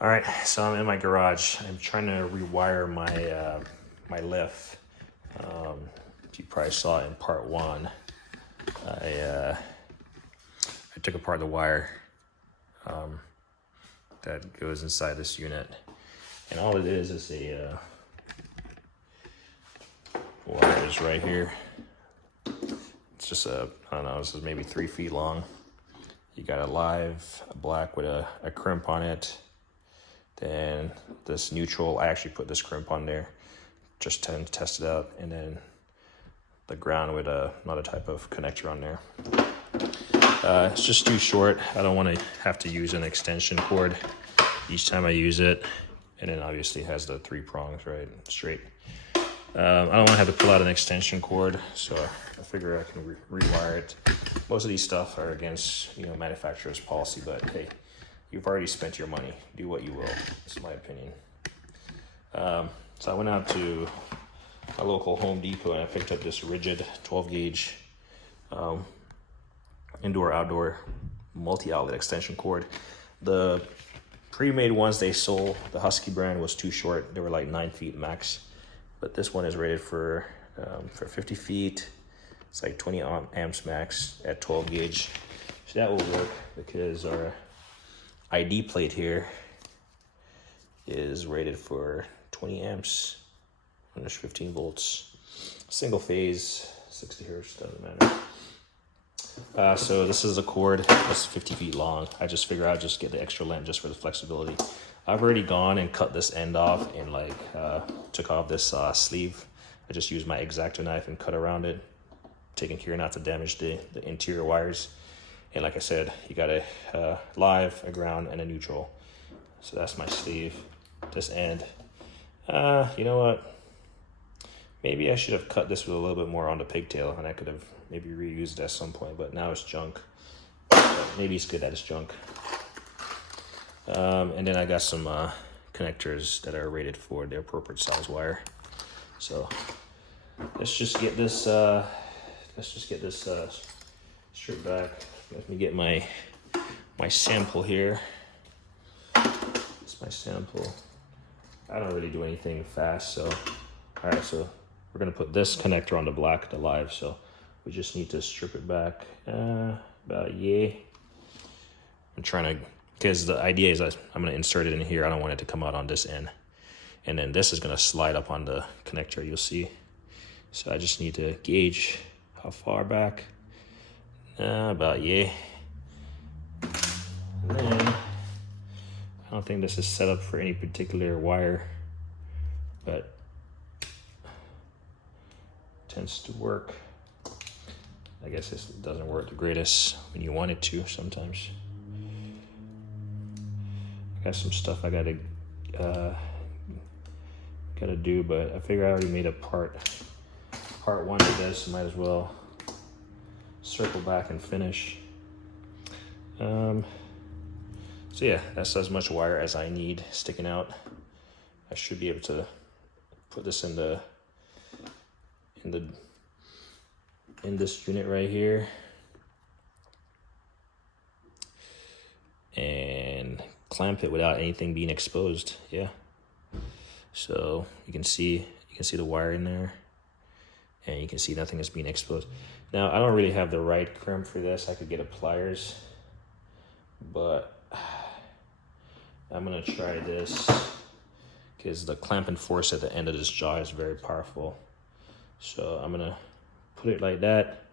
All right, so I'm in my garage. I'm trying to rewire my my lift. You probably saw it in part one. I took apart the wire that goes inside this unit, and all it is a wire is right here. It's just I don't know, this is maybe 3 feet long. You got a live black with a crimp on it. Then this neutral, I actually put this crimp on there just to test it out. And then the ground with another type of connector on there. It's just too short. I don't want to have to use an extension cord each time I use it. And then obviously it has the 3 prongs, right, straight. I don't want to have to pull out an extension cord, so I figure I can rewire it. Most of these stuff are against, manufacturer's policy, but hey, you've already spent your money. Do what you will. That's my opinion. So I went out to a local Home Depot and I picked up this rigid 12 gauge indoor-outdoor multi-outlet extension cord. The pre-made ones they sold, the Husky brand, was too short. They were like 9 feet max. But this one is rated for 50 feet. It's like 20 amps max at 12 gauge. So that will work because our ID plate here is rated for 20 amps. And there's 15 volts. Single phase, 60 hertz, doesn't matter. So this is a cord that's 50 feet long. I just figure I'll just get the extra length just for the flexibility. I've already gone and cut this end off and took off this sleeve. I just used my X-Acto knife and cut around it, taking care not to damage the interior wires. And like I said, you got a live, a ground, and a neutral. So that's my sleeve. This end. You know what? Maybe I should have cut this with a little bit more on the pigtail, and I could have maybe reused it at some point, but now it's junk. But maybe it's good that it's junk. And then I got some connectors that are rated for the appropriate size wire. So let's just get this stripped back. Let me get my sample here. It's my sample. I don't really do anything fast, so all right. So we're gonna put this connector on the black, the live. So we just need to strip it back about yay. I'm trying to. Because the idea is I'm going to insert it in here. I don't want it to come out on this end. And then this is going to slide up on the connector, you'll see. So I just need to gauge how far back. About yeah. And then I don't think this is set up for any particular wire, but it tends to work. I guess this doesn't work the greatest when you want it to sometimes. Got some stuff I gotta do, but I figure I already made a part one of this, so might as well circle back and finish. So yeah, that's as much wire as I need sticking out. I should be able to put this in this unit right here, and clamp it without anything being exposed. Yeah, so you can see the wire in there, and you can see nothing is being exposed. Now I don't really have the right crimp for this. I could get a pliers, but I'm gonna try this because the clamping force at the end of this jaw is very powerful. So I'm gonna put it like that,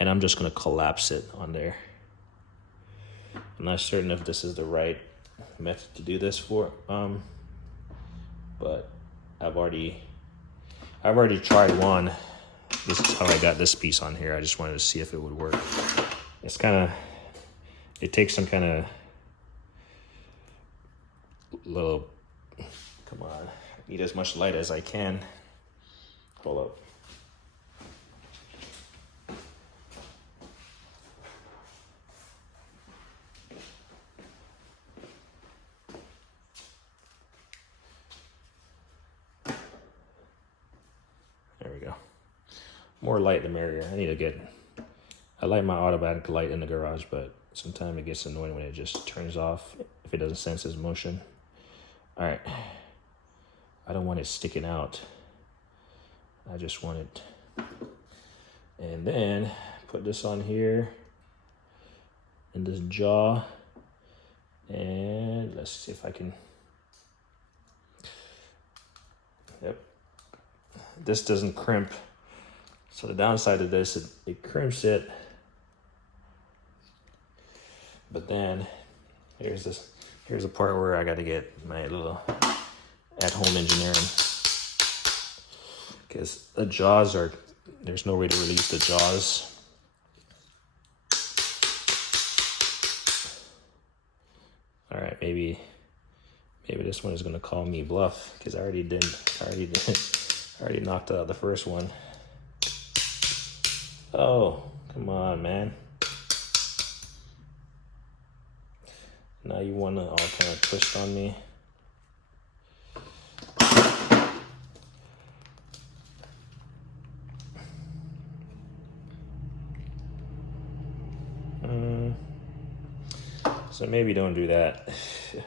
and I'm just gonna collapse it on there. I'm not certain if this is the right method to do this for, but I've already tried one. This is how I got this piece on here. I just wanted to see if it would work. It takes some kind of little, come on, I need as much light as I can. Hold up. There we go. More light the merrier. I like my automatic light in the garage, but sometimes it gets annoying when it just turns off if it doesn't sense its motion. All right. I don't want it sticking out. I just want it. And then put this on here in this jaw. And let's see if I can. Yep. This doesn't crimp. So the downside of this, it crimps it. But then here's a part where I got to get my little at-home engineering, because the jaws there's no way to release the jaws. All right, maybe this one is gonna call me bluff, because I already knocked out the first one. Oh, come on, man. Now you wanna all kind of twist on me. So maybe don't do that.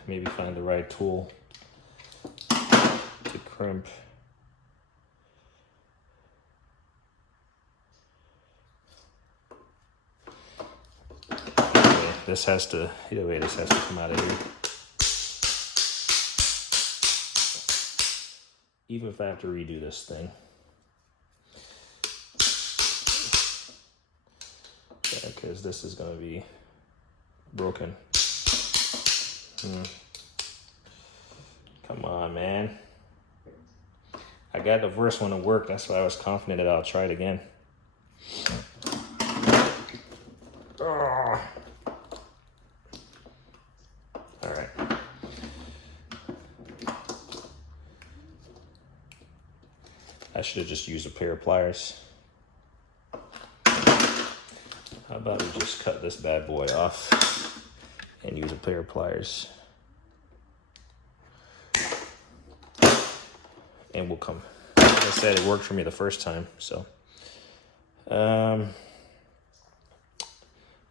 Maybe find the right tool to crimp. This has to come out of here. Even if I have to redo this thing. Yeah, because this is gonna be broken. Come on, man. I got the first one to work. That's why I was confident that I'll try it again. All right. I should have just used a pair of pliers. How about we just cut this bad boy off and use a pair of pliers? And we'll come. Like I said, it worked for me the first time, so. Now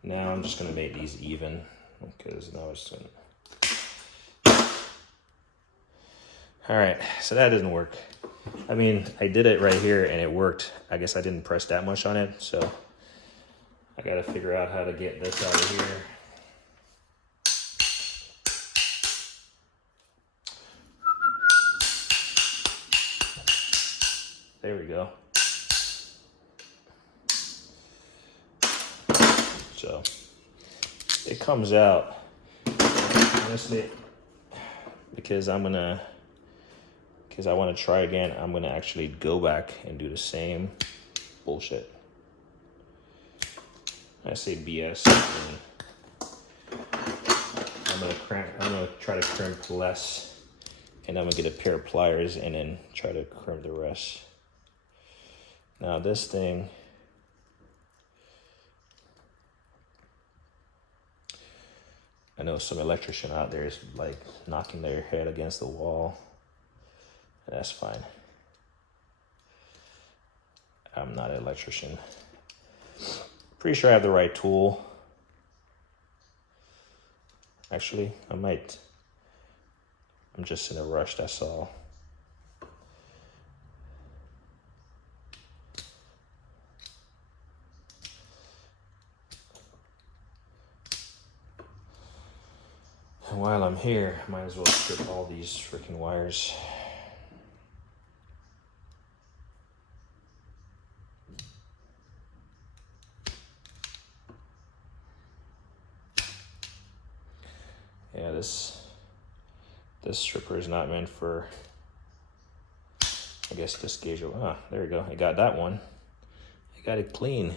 I'm just gonna make these even, because now it's gonna. All right, so that didn't work. I mean, I did it right here and it worked. I guess I didn't press that much on it, so I gotta figure out how to get this out of here. There we go. So it comes out, honestly, because I want to try again. I'm gonna actually go back and do the same bullshit. I say BS. I'm gonna try to crimp less, and I'm gonna get a pair of pliers and then try to crimp the rest. Now this thing, I know some electrician out there is like knocking their head against the wall. That's fine. I'm not an electrician. Pretty sure I have the right tool. Actually, I might. I'm just in a rush, that's all. And while I'm here, I might as well strip all these freaking wires. Yeah, this stripper is not meant for, I guess this gauge. Ah, there we go. I got that one. I got it clean.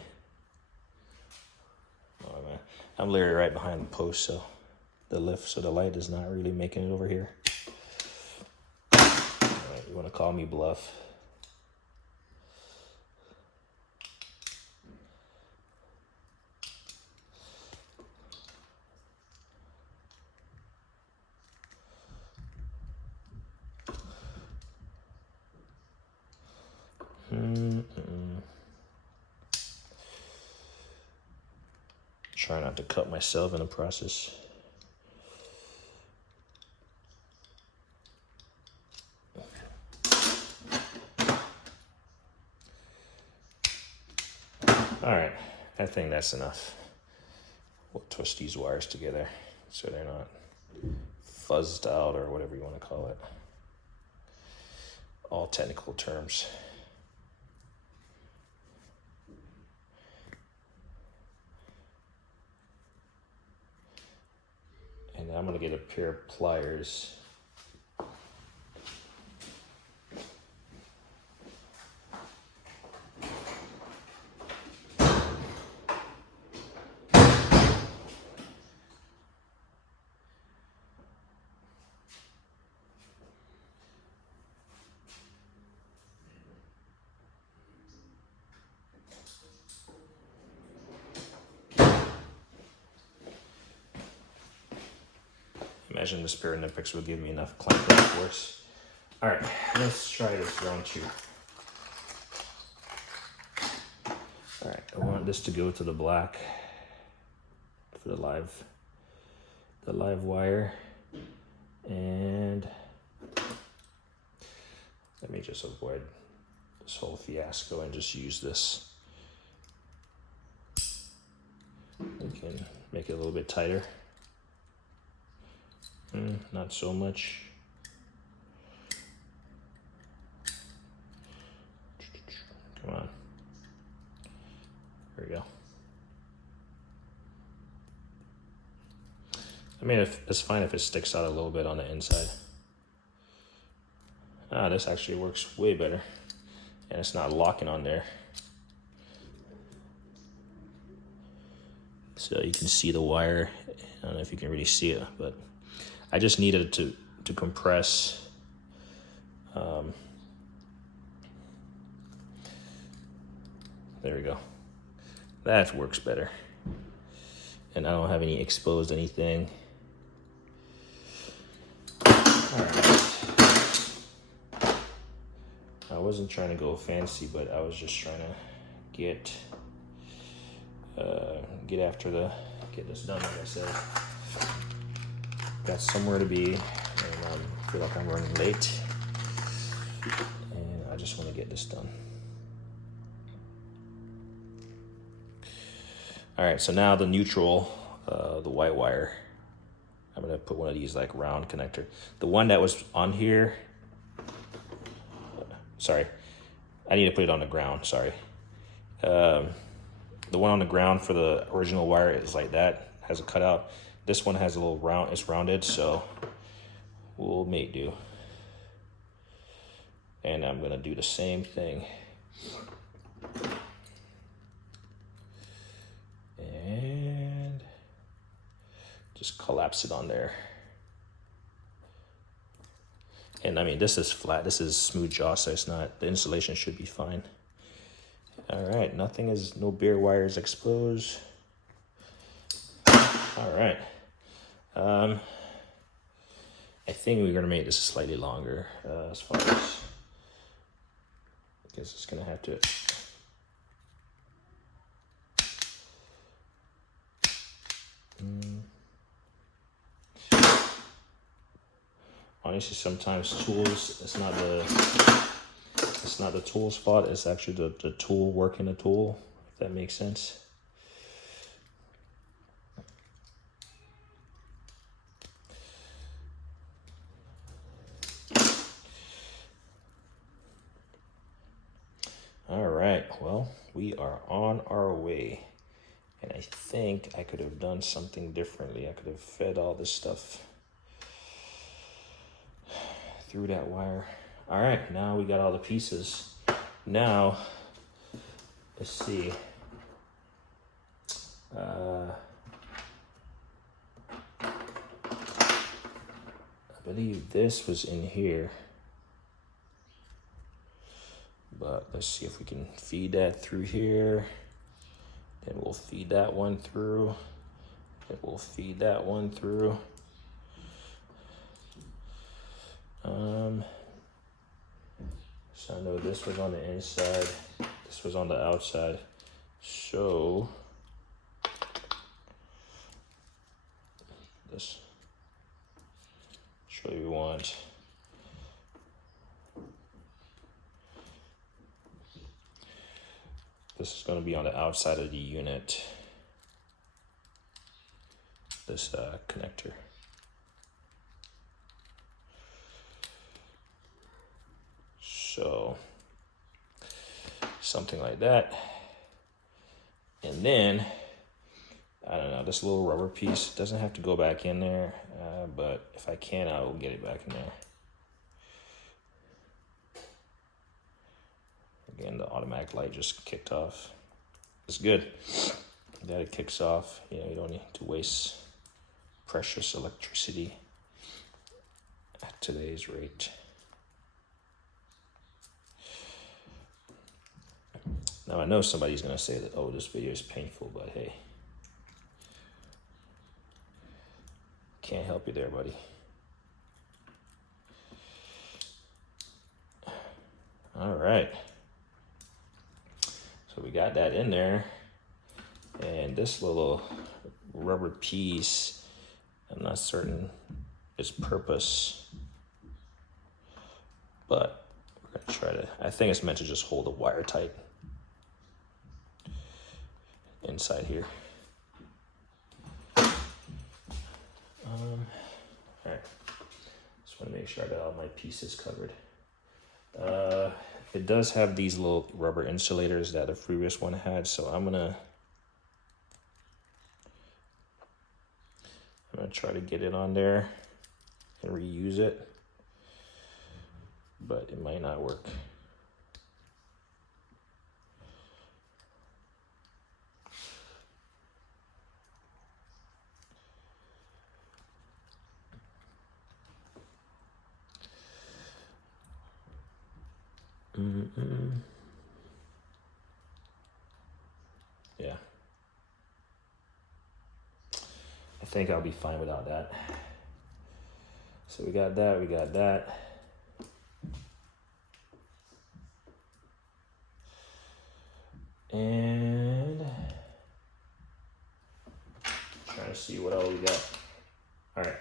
Oh man, I'm literally right behind the post, so the lift, so the light is not really making it over here. All right, you want to call me bluff? Try not to cut myself in the process. All right, I think that's enough. We'll twist these wires together so they're not fuzzed out or whatever you want to call it. All technical terms. And I'm gonna get a pair of pliers. Imagine this pair of nip picks will give me enough clamping force. All right, let's try this round 2. All right, I want this to go to the black for the live wire. And let me just avoid this whole fiasco and just use this. We can make it a little bit tighter. Not so much. Come on. There we go. I mean, it's fine if it sticks out a little bit on the inside. This actually works way better. And it's not locking on there. So you can see the wire. I don't know if you can really see it, but I just needed it to compress. There we go. That works better. And I don't have any exposed anything. All right. I wasn't trying to go fancy, but I was just trying to get this done, like I said. Got somewhere to be, and I feel like I'm running late, and I just want to get this done. All right, so now the neutral, the white wire, I'm gonna put one of these like round connector. The one that was on here, sorry, I need to put it on the ground, sorry. The one on the ground for the original wire is like that, has a cutout. This one has a little round, it's rounded, so we'll make do. And I'm gonna do the same thing. And just collapse it on there. And I mean, this is flat, this is smooth jaw, so it's not, the insulation should be fine. All right, no bare wires exposed. All right. I think we're gonna make this slightly longer as far as, because it's gonna have to. Honestly, sometimes tools, it's not the tool's fault, it's actually the tool working the tool, if that makes sense. All right, well, we are on our way. And I think I could have done something differently. I could have fed all this stuff through that wire. All right, now we got all the pieces. Now, let's see. I believe this was in here. But let's see if we can feed that through here. Then we'll feed that one through. Then we'll feed that one through. So I know this was on the inside. This was on the outside. So this show you want. This is going to be on the outside of the unit. This connector. So something like that. And then, I don't know, this little rubber piece doesn't have to go back in there, but if I can, I will get it back in there. Again, the automatic light just kicked off. It's good that it kicks off. You know, you don't need to waste precious electricity at today's rate. Now I know somebody's gonna say that, oh, this video is painful, but hey, can't help you there, buddy. All right. So we got that in there, and this little rubber piece, I'm not certain its purpose, but we're gonna try to, I think it's meant to just hold the wire tight inside here. All right, just want to make sure I got all my pieces covered. It does have these little rubber insulators that the previous one had, so I'm gonna try to get it on there and reuse it, but it might not work. Yeah. I think I'll be fine without that. So we got that, we got that. And trying to see what else we got. All right,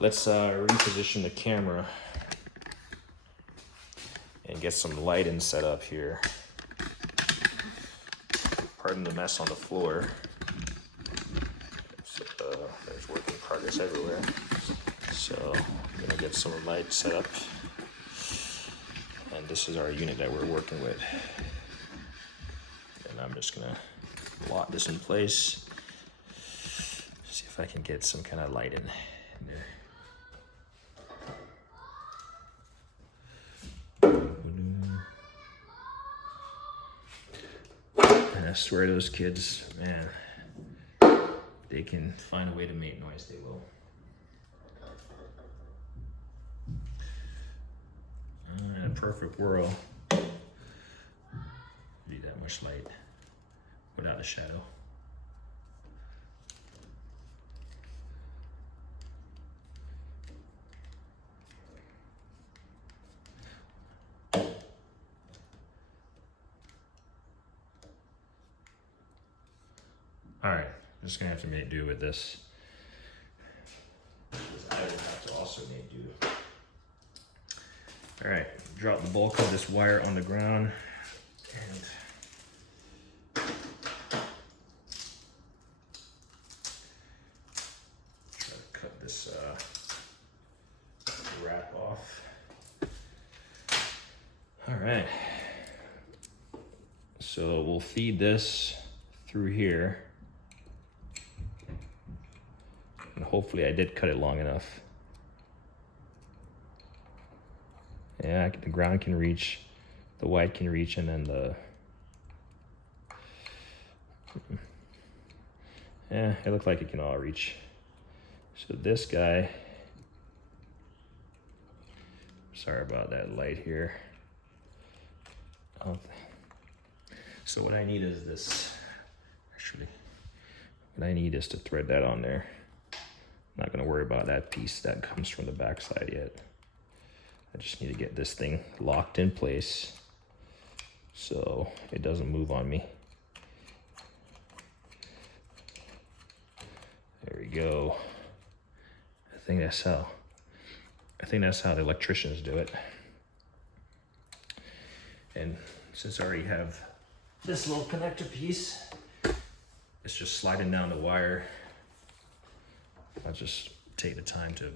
let's reposition the camera and get some lighting set up here. Pardon the mess on the floor. So, there's work in progress everywhere. So I'm gonna get some light set up. And this is our unit that we're working with. And I'm just gonna lock this in place. See if I can get some kind of light in there. And I swear to those kids, man, they can find a way to make noise, they will. In a perfect world, be that much light without a shadow. All right, I'm just gonna have to make do with this. I will have to also make do. All right, drop the bulk of this wire on the ground and try to cut this wrap off. All right, so we'll feed this through here. And hopefully I did cut it long enough. Yeah, the ground can reach, the white can reach, and then yeah, it looked like it can all reach. So this guy, sorry about that light here. So what I need is this, actually, what I need is to thread that on there. I'm not gonna worry about that piece that comes from the backside yet. I just need to get this thing locked in place so it doesn't move on me. There we go. I think that's how the electricians do it. And since I already have this little connector piece. It's just sliding down the wire. I'll just take the time to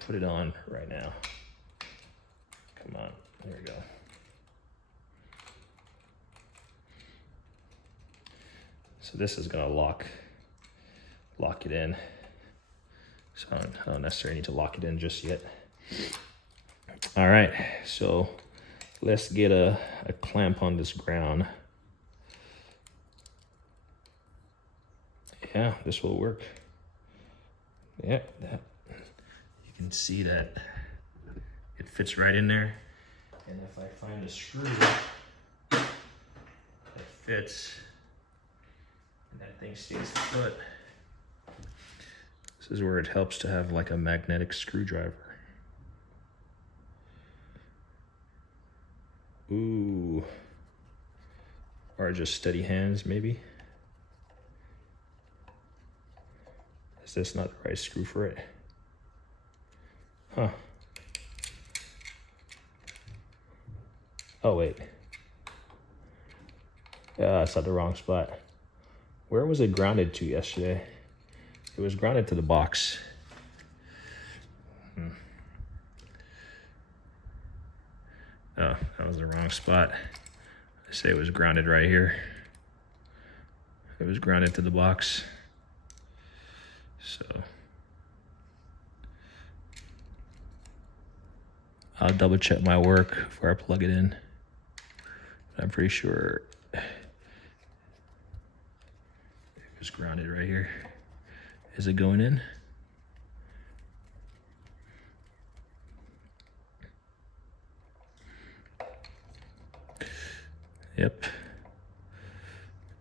put it on right now. Come on, there we go. So this is gonna lock it in. So I don't necessarily need to lock it in just yet. All right, so let's get a clamp on this ground. Yeah, this will work. Yeah, you can see that it fits right in there. And if I find a screw that fits, and that thing stays put, this is where it helps to have like a magnetic screwdriver. Ooh, or just steady hands maybe. Is this not the right screw for it? Huh. Oh wait. Yeah, it's at the wrong spot. Where was it grounded to yesterday? It was grounded to the box. Oh, that was the wrong spot. I say it was grounded right here. It was grounded to the box. So I'll double check my work before I plug it in. I'm pretty sure it was grounded right here. Is it going in? Yep.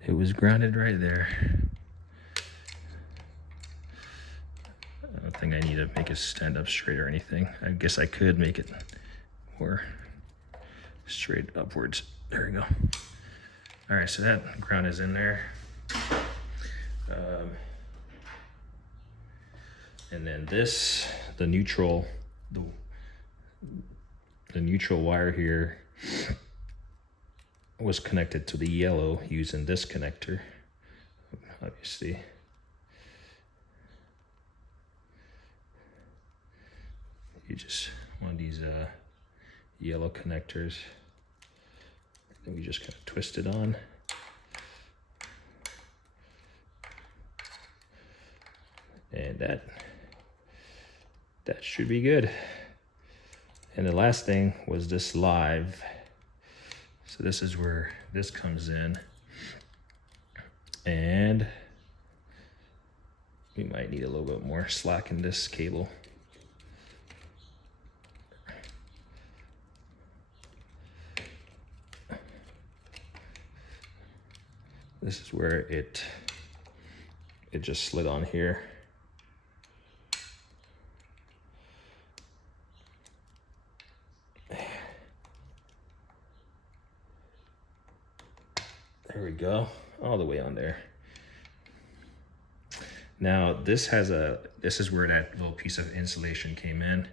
It was grounded right there. I don't think I need to make it stand up straight or anything. I guess I could make it more straight upwards. There we go. All right, so that ground is in there. And then this, the neutral wire here was connected to the yellow using this connector, obviously. You just want these yellow connectors. And we just kind of twist it on. And that should be good. And the last thing was this live. So this is where this comes in. And we might need a little bit more slack in this cable. This is where it just slid on here. There we go, all the way on there. Now this is where that little piece of insulation came in.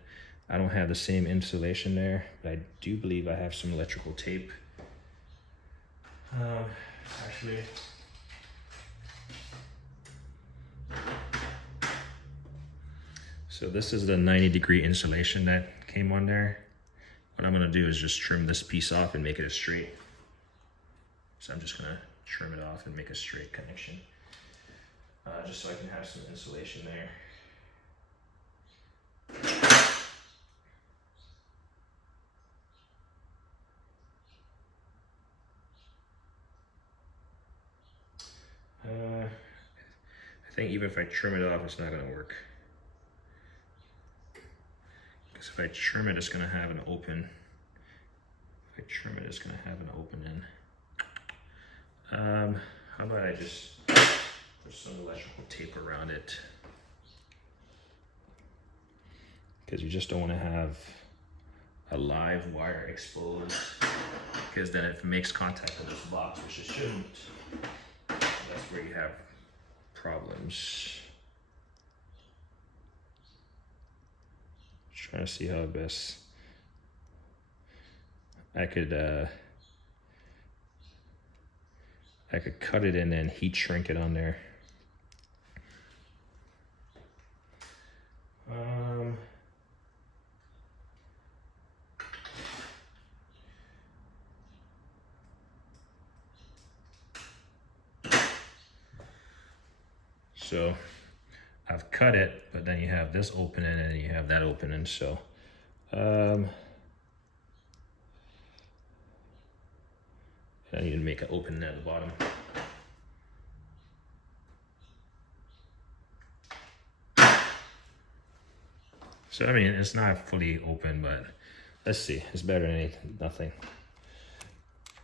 I don't have the same insulation there, but I do believe I have some electrical tape. Actually, so this is the 90-degree insulation that came on there. What I'm gonna do is just trim this piece off and make it a straight. So I'm just gonna trim it off and make a straight connection, just so I can have some insulation there. I think even if I trim it off, it's not gonna work. Because if I trim it, it's gonna have an open. If I trim it, it's gonna have an open in. How about I just put some electrical tape around it? Because you just don't want to have a live wire exposed, because then if it makes contact with this box, which it shouldn't, that's where you have problems. Just trying to see how best I could I could cut it and then heat shrink it on there. So I've cut it, but then you have this opening and you have that opening. So I need to make an opening at the bottom. So I mean, it's not fully open, but let's see. It's better than nothing.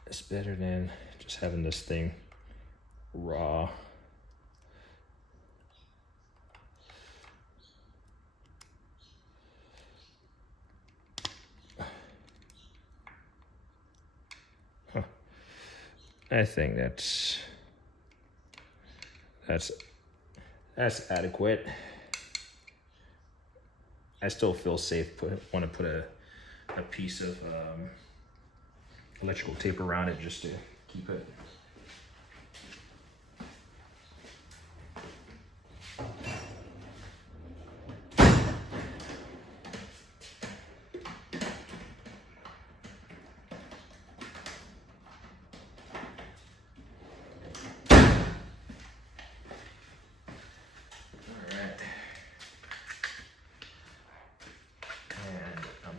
It's better than just having this thing raw. I think that's adequate. I still feel safe. Want to put a piece of electrical tape around it just to keep it.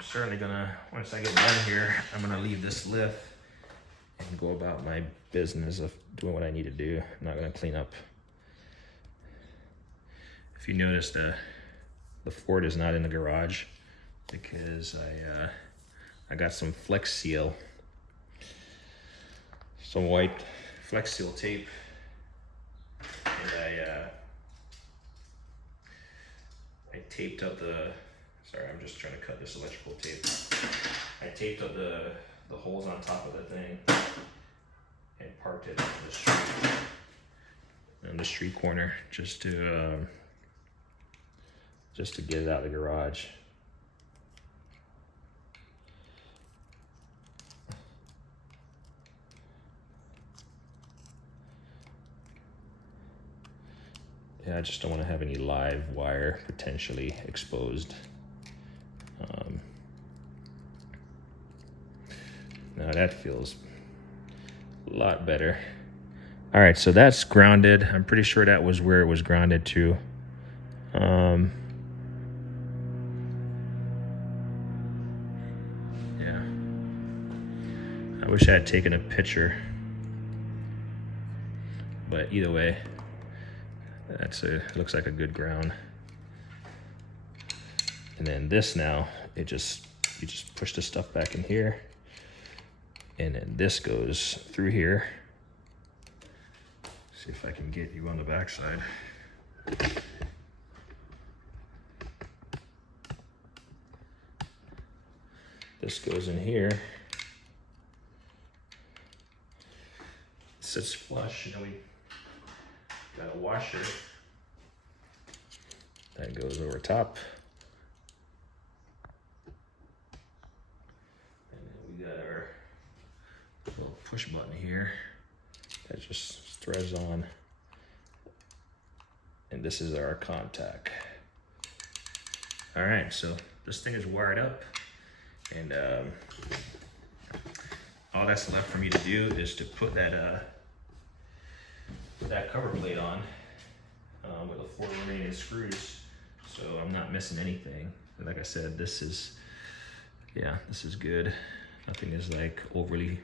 Certainly gonna, once I get done here, I'm gonna leave this lift and go about my business of doing what I need to do. I'm not gonna clean up. If you notice, the Ford is not in the garage because I got some Flex Seal, some white Flex Seal tape, and I taped up the. Sorry, I'm just trying to cut this electrical tape. I taped up the holes on top of the thing and parked it on the street corner just to get it out of the garage. Yeah, I just don't want to have any live wire potentially exposed. Now that feels a lot better. All right, so that's grounded. I'm pretty sure that was where it was grounded to. Yeah. I wish I had taken a picture. But either way, looks like a good ground. And then this now, you just push the stuff back in here. And then this goes through here. See if I can get you on the back side. This goes in here. Sits flush, and then we got a washer that goes over top. And then we got our little push button here that just threads on, and this is our contact. All right, so this thing is wired up, and all that's left for me to do is to put that cover plate on with the 4 remaining screws, so I'm not missing anything. And like I said, this is good. Nothing is like overly.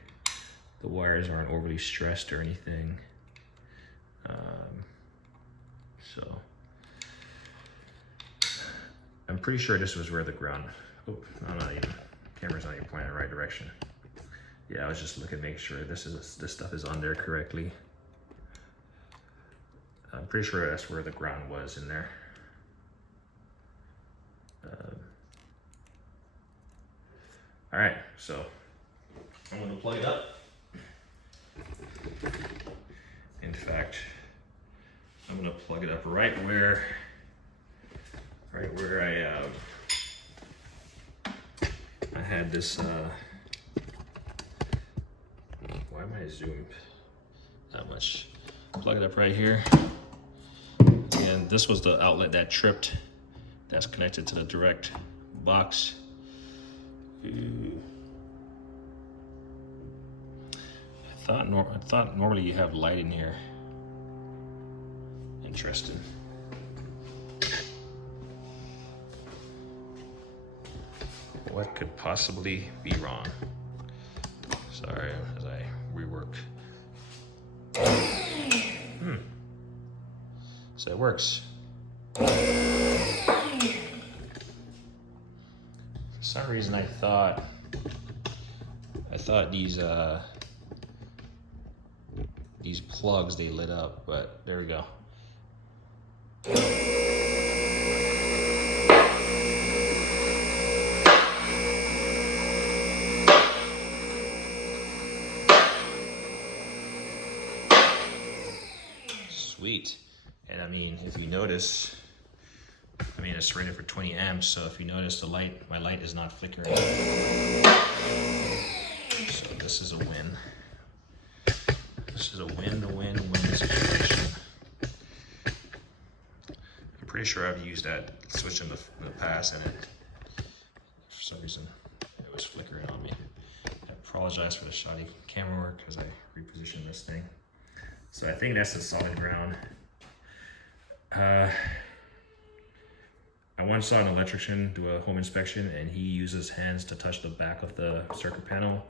The wires aren't overly stressed or anything. So I'm pretty sure this was where the ground. Oh, camera's not even pointing in the right direction. Yeah, I was just looking to make sure this stuff is on there correctly. I'm pretty sure that's where the ground was in there. All right, so I'm going to plug it up. In fact, I'm going to plug it up right where I had this. Why am I zoomed? that much. Plug it up right here. And this was the outlet that tripped. That's connected to the direct box. Ooh. I thought normally you have light in here. Interesting. What could possibly be wrong? Sorry, as I rework. So it works. For some reason I thought these plugs, they lit up, but there we go. Sweet. And I mean, if you notice, I mean, it's rated for 20 amps, so if you notice my light is not flickering. So this is a win. This is a win-win-win situation. I'm pretty sure I've used that switch in the past, and for some reason it was flickering on me. I apologize for the shoddy camera work as I reposition this thing. So I think that's the solid ground. I once saw an electrician do a home inspection, and he used his hands to touch the back of the circuit panel,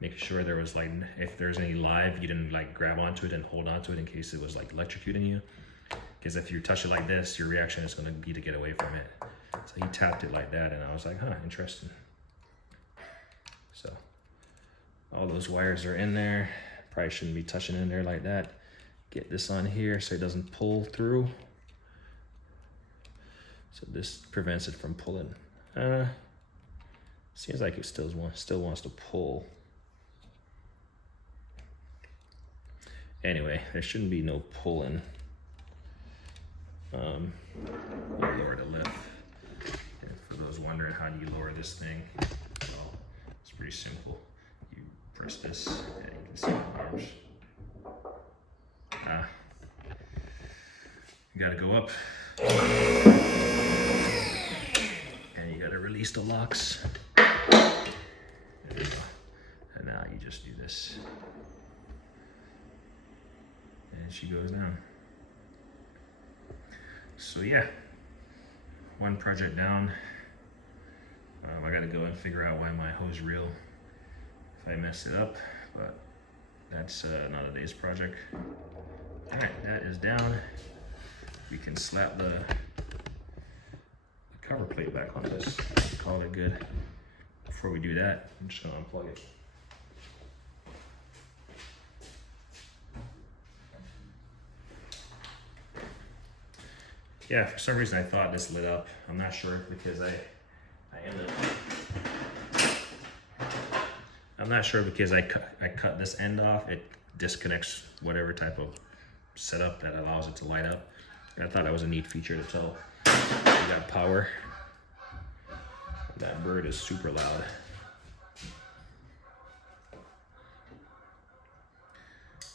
making sure there was, like, if there's any live, you didn't like grab onto it and hold onto it in case it was like electrocuting you. Because if you touch it like this, your reaction is going to be to get away from it. So he tapped it like that, and I was like, huh, interesting. So all those wires are in there. Probably shouldn't be touching in there like that. Get this on here so it doesn't pull through. So this prevents it from pulling. Seems like it still wants to pull. Anyway, there shouldn't be no pulling. We'll lower the lift. And for those wondering how do you lower this thing, well, it's pretty simple. You press this, and you can see the arms. You gotta go up, and you gotta release the locks. There you go. And now you just do this, and she goes down. So yeah, one project down. I gotta go and figure out why my hose reel, if I messed it up, but that's not a day's project. All right, that is down. We can slap the cover plate back on this. Call it good. Before we do that, I'm just gonna unplug it. Yeah, for some reason I thought this lit up. I'm not sure because I'm not sure because I cut this end off. It disconnects whatever type of setup that allows it to light up. I thought that was a neat feature to tell you got power. That bird is super loud. It's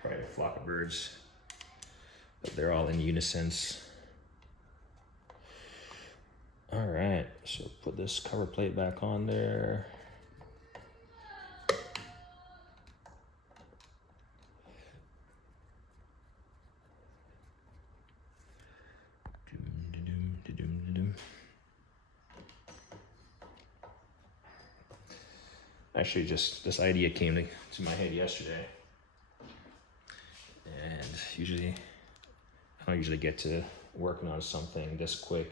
probably a flock of birds, but they're all in unison. All right, so put this cover plate back on there. Actually, just this idea came to my head yesterday, and I don't usually get to working on something this quick,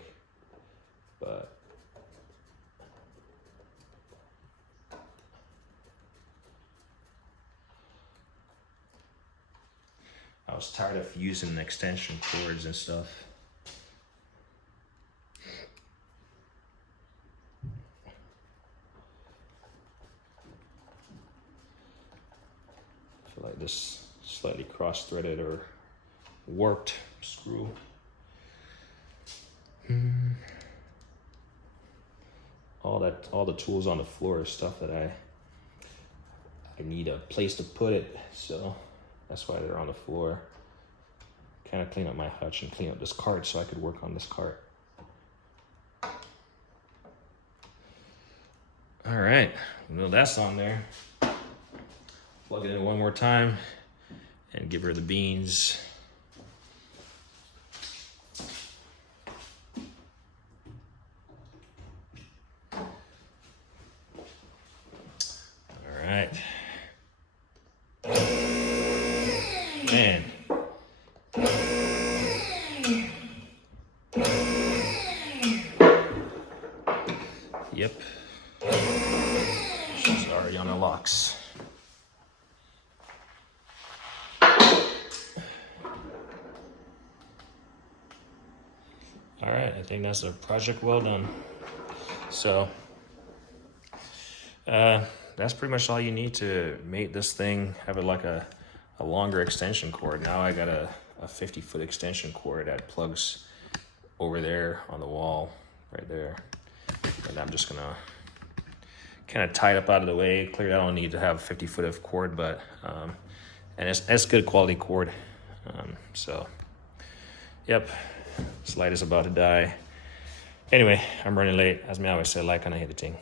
but I was tired of using extension cords and stuff. I feel like this slightly cross-threaded or warped screw. All the tools on the floor is stuff that I need a place to put it, so That's why they're on the floor. Kind of clean up my hutch and clean up this cart so I could work on this cart. All right, well, that's on there. Plug it in one more time and give her the beans. All right. Man. Yep. She's already on the locks. All right, I think that's a project well done. So that's pretty much all you need to make this thing have like a longer extension cord. Now I got a 50-foot extension cord that plugs over there on the wall right there. And I'm just gonna kind of tie it up out of the way. Clearly I don't need to have 50-foot of cord, but and it's good quality cord. So yep, this light is about to die. Anyway, I'm running late. As me always say, like and I hit the ting.